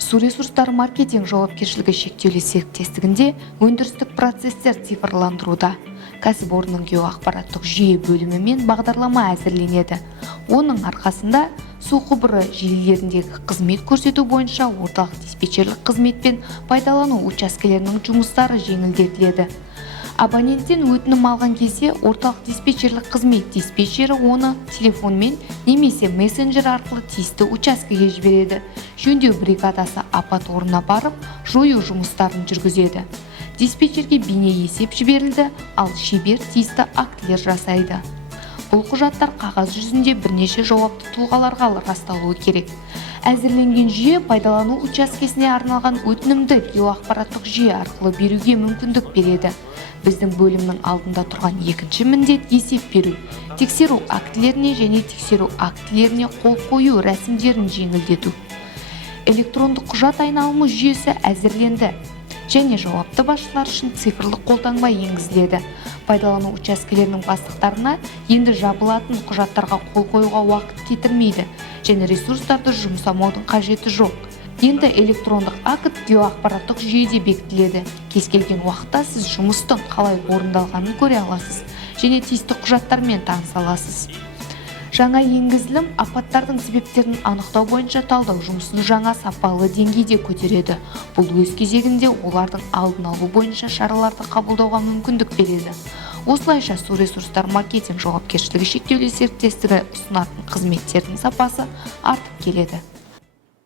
Су ресурстары маркетинг жауапкершілігі шектеулі серіктестігінде өндірістік процесстер цифрландыруда. Кәсіпорынның геоақпараттық жүйе бөлімі мен бағдарлама әзірленеді. Оның арқасында су құбыры желілеріндегі қызмет көрсету бойынша орталық диспетчерлік қызметпен пайдалану учаскелерінің жұмыстары жеңілдетіледі. Абоненттен өтінім алған кезде орталық диспетчерлік қызмет диспетчері оны телефонмен немесе мессенджер арқылы тиісті учаскеге жібереді. Жөндеу бригадасы апат орнына барып, жою жұмыстарын жүргізеді. Диспетчерге бейне есеп жіберілді, ал шебер тиісті актілер жасайды. Бұл құжаттар қағаз жүзінде бірнеше жауапты тұлғаларға расталуы керек. Әзірленген жүйе пайдалану учаскесіне арналған өтінімді геоақпараттық жүйе арқылы беруге мүмкіндік береді. Біздің бөлімнің алдында тұрған екінші міндет есеп беру, тексеру актілеріне және тексеру актілеріне қол қою рәсімдерін жеңілдету. Электрондық құжат айналымы жүйесі әзірленді және жауапты басшылар үшін цифрлық қолтаңба енгізіледі. Пайдалану учаскелерінің бастықтарына енді жабылатын құжаттарға қол қоюға уақыт кетірмейді және ресурстарды жұмсамаудың қажеті жоқ. Енді электрондық акт геоақпараттық жүйеде бекітіледі. Кез келген уақытта сіз жұмыстың қалай орындалғанын көре аласыз және тиісті құжаттармен таныса аласыз. Жаңа енгізілім апаттардың себептерін анықтау бойынша талдау жұмысын жаңа сапалы деңгейде көтереді. Бұл өз кезегінде олардың алдын алу бойынша шараларды қабылдауға мүмкіндік береді. Осылайша су ресурстар маркетинг жауапкершілігі шектеулі серіктестігі ұсынатын қызметтердің сапасы артып келеді.